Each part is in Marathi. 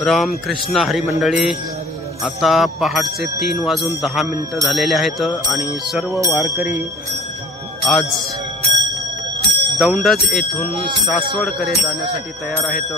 रामकृष्ण हरी मंडळी, आता पहाटचे 3:10 झालेले आहेत आणि सर्व वारकरी आज दौंडज येथून सासवडकडे जाण्यासाठी तयार आहेत।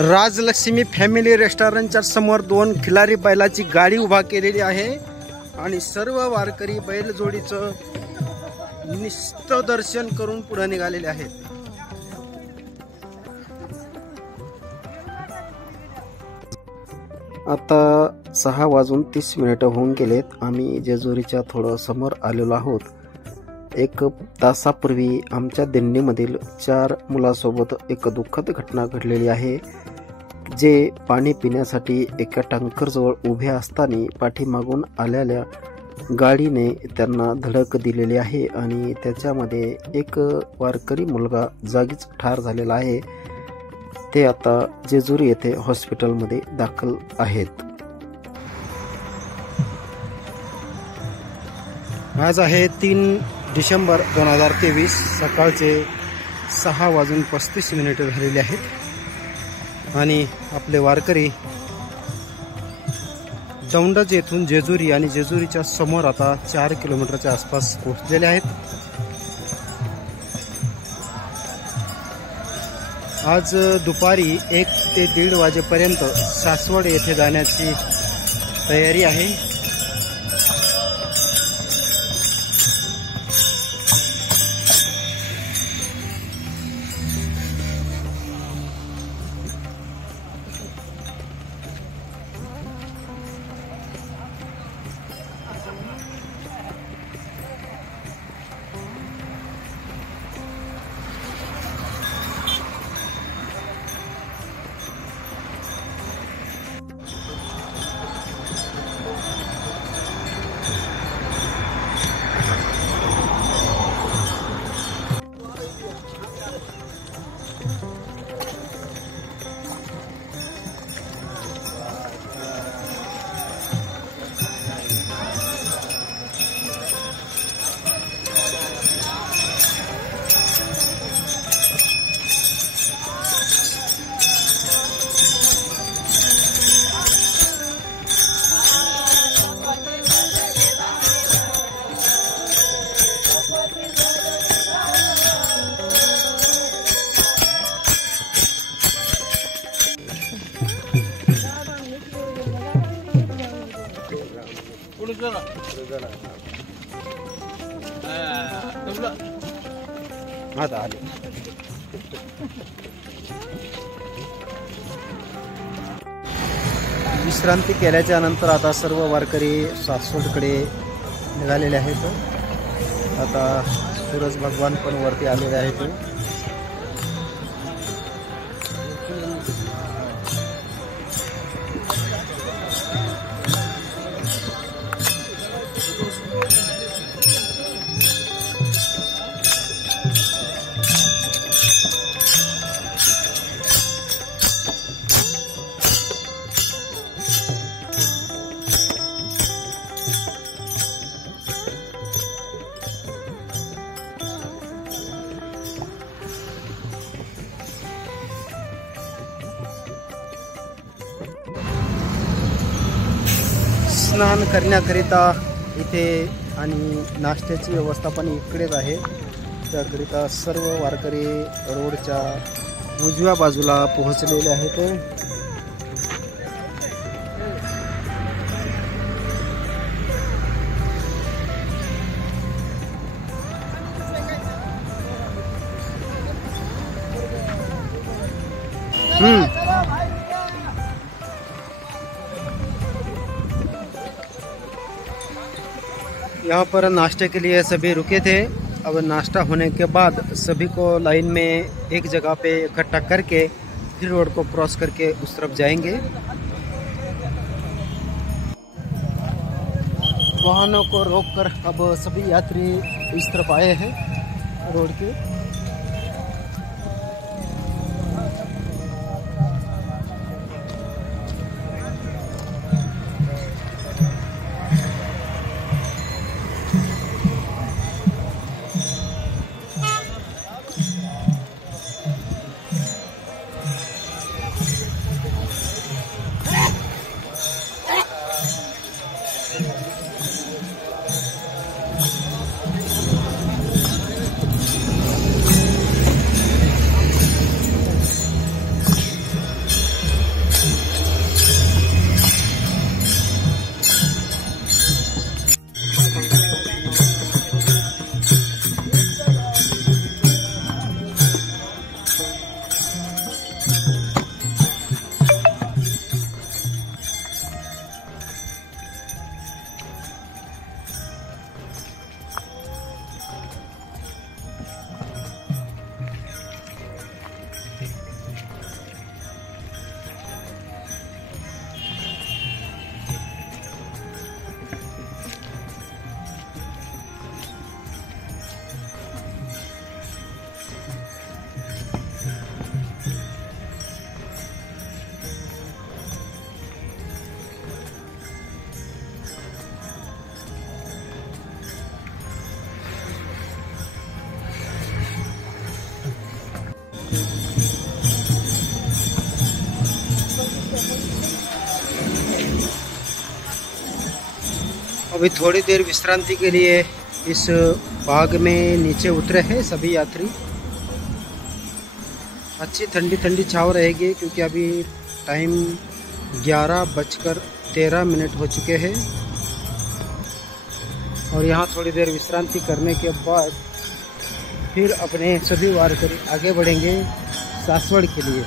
राजलक्ष्मी फॅमिली रेस्टॉरंटच्या समोर 2 खिलारी बैलाची गाडी उभा केलेली आहे आणि सर्व वारकरी बैलजोडीचं निष्ठ दर्शन करून पुढे निघालेले आहेत। आता 6:30 होऊन गेलेत। आम्ही जेजुरीच्या थोडं समोर आलेलो आहोत। 1 तासापूर्वी आमच्या दिंडीमधील 4 मुलासोबत एक दुःखद घटना घडलेली आहे। जे पाणी पिण्यासाठी एका टँकरजवळ उभे असताना पाठीमागून आलेल्या गाडीने त्यांना धडक दिलेली आहे आणि त्याच्यामध्ये एक वारकरी मुलगा जागीच ठार झालेला आहे। ते आता जेजुरी येथे हॉस्पिटलमध्ये दाखल आहेत। आज आहे 3 डिसेंबर 2023, सकाळचे 6:35 झालेले आहेत आणि आपले वारकरी दौंडज येथून जेजुरी आणि जेजुरीच्या समोर आता 4 किलोमीटरच्या आसपास पोहोचलेले आहेत। आज दुपारी 1 ते 1:30 वाजेपर्यंत सासवड येथे जाण्याची तयारी आहे। विश्रांती केल्याच्या नंतर आता सर्व वारकरी सासवडकडे निघालेले आहेत। आता सूरज भगवान पण वरती आलेले आहेत। स्नान करण्याकरिता इथे आणि नाश्त्याची व्यवस्था पण इकडेच आहे। त्याकरिता सर्व वारकरी रोडच्या उजव्या बाजूला पोहोचलेले आहेत। यहाँ पर नाश्ते के लिए सभी रुके थे अब नाश्ता होने के बाद सभी को लाइन में एक जगह पे इकट्ठा करके फिर रोड को क्रॉस करके उस तरफ जाएंगे। वाहनों को रोककर अब सभी यात्री इस तरफ आए हैं रोड के। अभी थोड़ी देर विश्रांति के लिए इस बाग में नीचे उतरे हैं सभी यात्री। अच्छी ठंडी ठंडी छाँव रहेगी क्योंकि अभी टाइम 11:13 हो चुके हैं और यहाँ थोड़ी देर विश्रांति करने के बाद फिर अपने सभी वारकरी आगे बढ़ेंगे सासवड़ के लिए।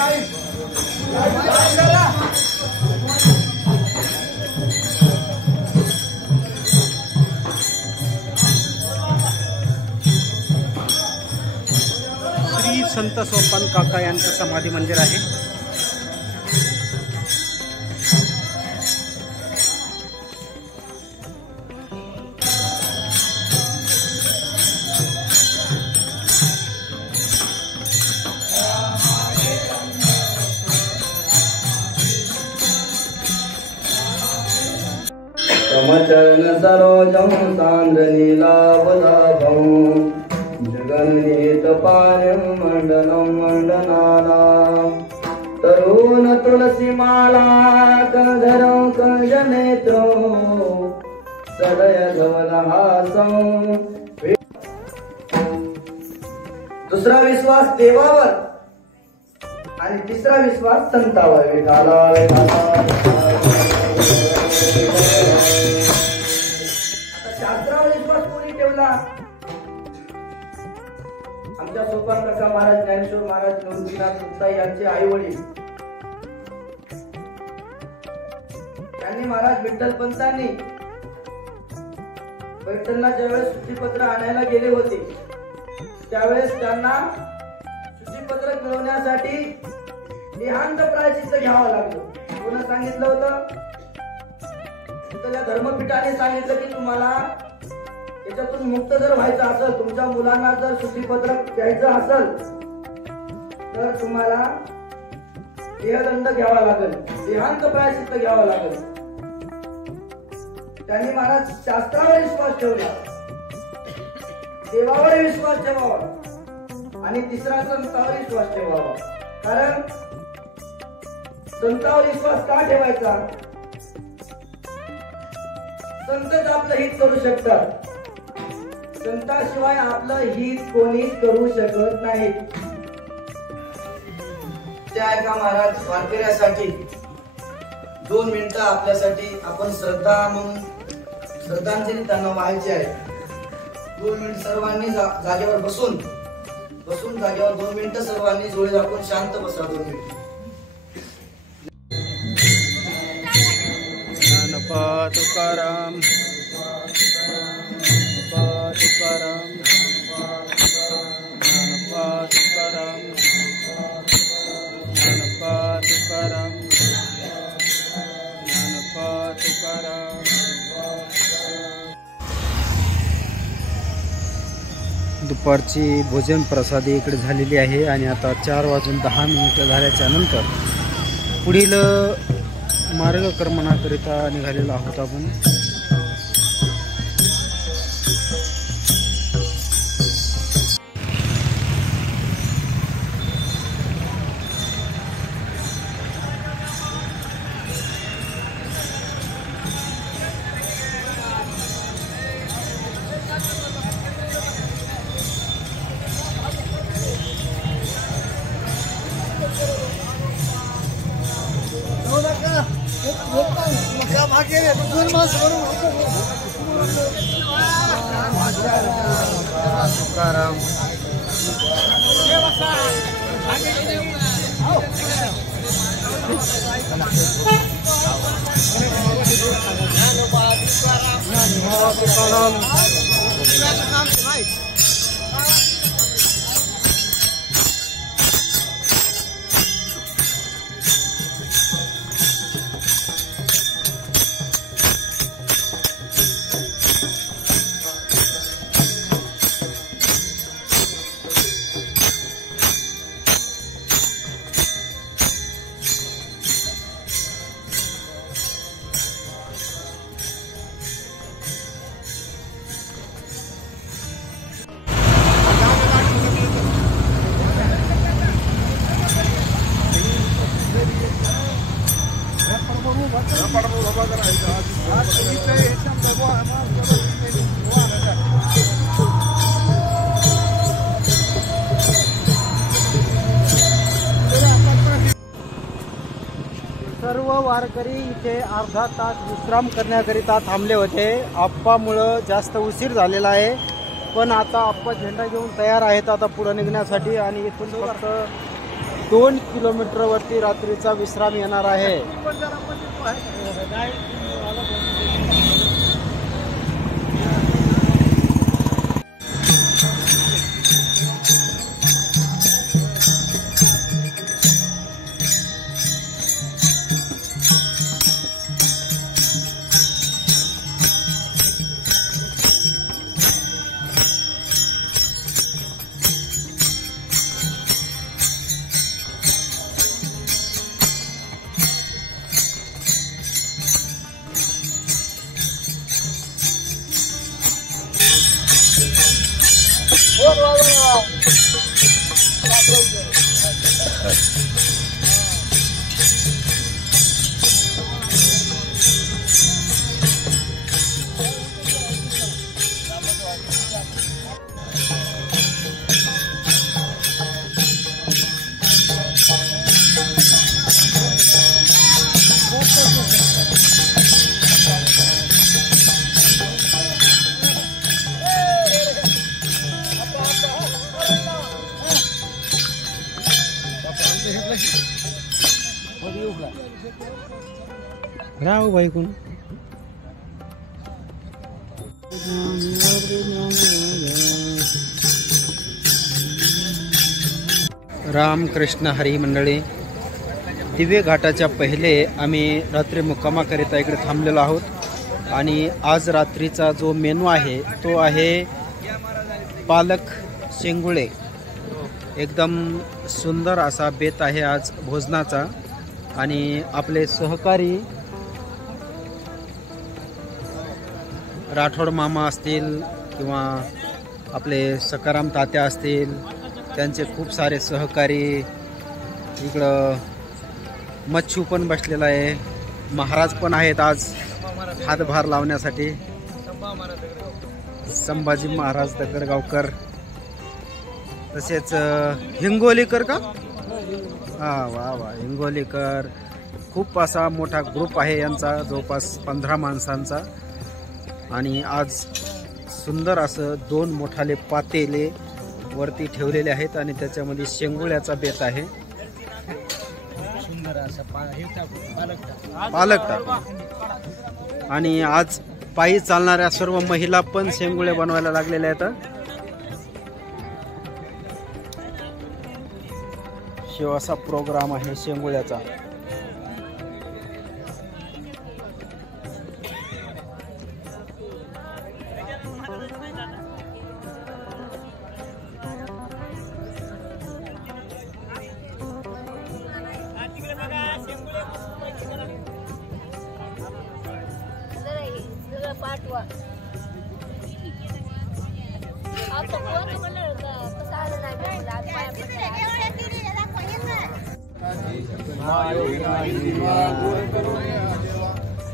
श्री संत सोपान काका यांचं समाधी मंदिर आहे. समचरण सरोजं सांद्र नीलापदाभं जगन्नीत पार्यं मंडनं मंडनानां तरुण तुलसी माला कंधरं कंजनेत्रं सदय धवलहासं. दुसरा विश्वास देवावर आणि तिसरा विश्वास संतावर. शास्त्रावर विश्वास कोणी ठेवला? आमच्या सोपान काका महाराज, ज्ञानेश्वर महाराज, निवृत्तीनाथ गुप्ता यांचे आई वडील. त्यांनी महाराज विठ्ठल पंतांनी पैठणला ज्यावेळेस सूचीपत्र आणायला गेले होते त्यावेळेस त्यांना सूचीपत्र मिळवण्यासाठी निहांत प्रायश्चित्त घ्यावं लागलं. कोणी सांगितलं होतं? त्या धर्मपीठाने सांगितलं की तुम्हाला याच्यातून मुक्त जर व्हायचं असेल, तुमच्या मुलांना जर सूचीपत्र द्यायचं असेल तर तुम्हाला देहदंड घ्यावा लागेल, देहांत प्रायश्चित्त घ्यावा लागेल. त्यांनी महाराज शास्त्रावर विश्वास ठेवला, देवावर विश्वास ठेवावा आणि तिसरा संतावर विश्वास ठेवावा. कारण संतावर विश्वास का ठेवायचा? संतच आपलं हित करू शकतात, संताशिवाय आपलं हित कोणीच करू शकत नाही. त्या एका महाराज वारकऱ्यासाठी 2 मिनिटं आपल्यासाठी आपण श्रद्धांजली त्यांना व्हायची आहे. 2 मिनिट सर्वांनी जागेवर बसून जागेवर 2 मिनिटं सर्वांनी डोळे झाकून शांत बसा. 2 मिनिट. तुकाराम तुकाराम तुकाराम तुकाराम तुकाराम. दुपारची भोजन प्रसादी इकडे झालेली आहे आणि आता 4:10 झाल्याच्या नंतर पुढील मार्गक्रमणाकरिता निघालेलो आहोत आपण. तुकाराम सर्व वारकरी इथे अर्धा तास विश्राम करण्याकरिता थांबले होते. आप्पामुळं जास्त उशीर झालेला आहे, पण आता आप्पा झेंडा घेऊन तयार आहेत आता पुढे निघण्यासाठी. आणि इथून फक्त 2 किलोमीटरवरती रात्रीचा विश्राम येणार आहे. राव भाई कोण रामकृष्ण हरी मंडळी, दिवे घाटाच्या पहिले आम्ही रात्री मुक्कामाकरिता इकडे थांबलेलो आहोत आणि आज रात्रीचा जो मेनू आहे तो आहे पालक शेंगुळे. एकदम सुंदर असा बेत आहे आज भोजनाचा. आणि आपले सहकारी राठोड मामा असतील किंवा आपले सकाराम तात्या असतील, त्यांचे खूप सारे सहकारी. इकडं मच्छू पण बसलेला आहे, महाराज पण आहेत आज हातभार लावण्यासाठी. संभाजी महाराज दगडगावकर, तसेच हिंगोलीकर का, हा वा वा हिंगोलीकर. खूप असा मोठा ग्रुप आहे यांचा, जवळपास 15 माणसांचा. आणि आज सुंदर असं 2 मोठाले पातेले वरती ठेवलेले आहेत आणि त्याच्यामध्ये शेंगुळ्याचा बेत आहे. सुंदर असा पालक टाक. आणि आज पायी चालणाऱ्या सर्व महिला पण शेंगुळे बनवायला लागलेल्या आहेत. शेव असा प्रोग्राम आहे शेंगुळ्याचा.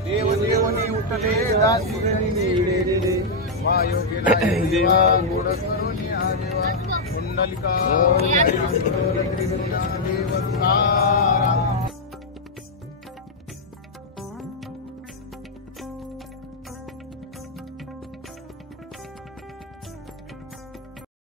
देव देवनी उठले दासुरनी नेले मायोगेला देवा गोड करुणी देवा कुंडलिका देवता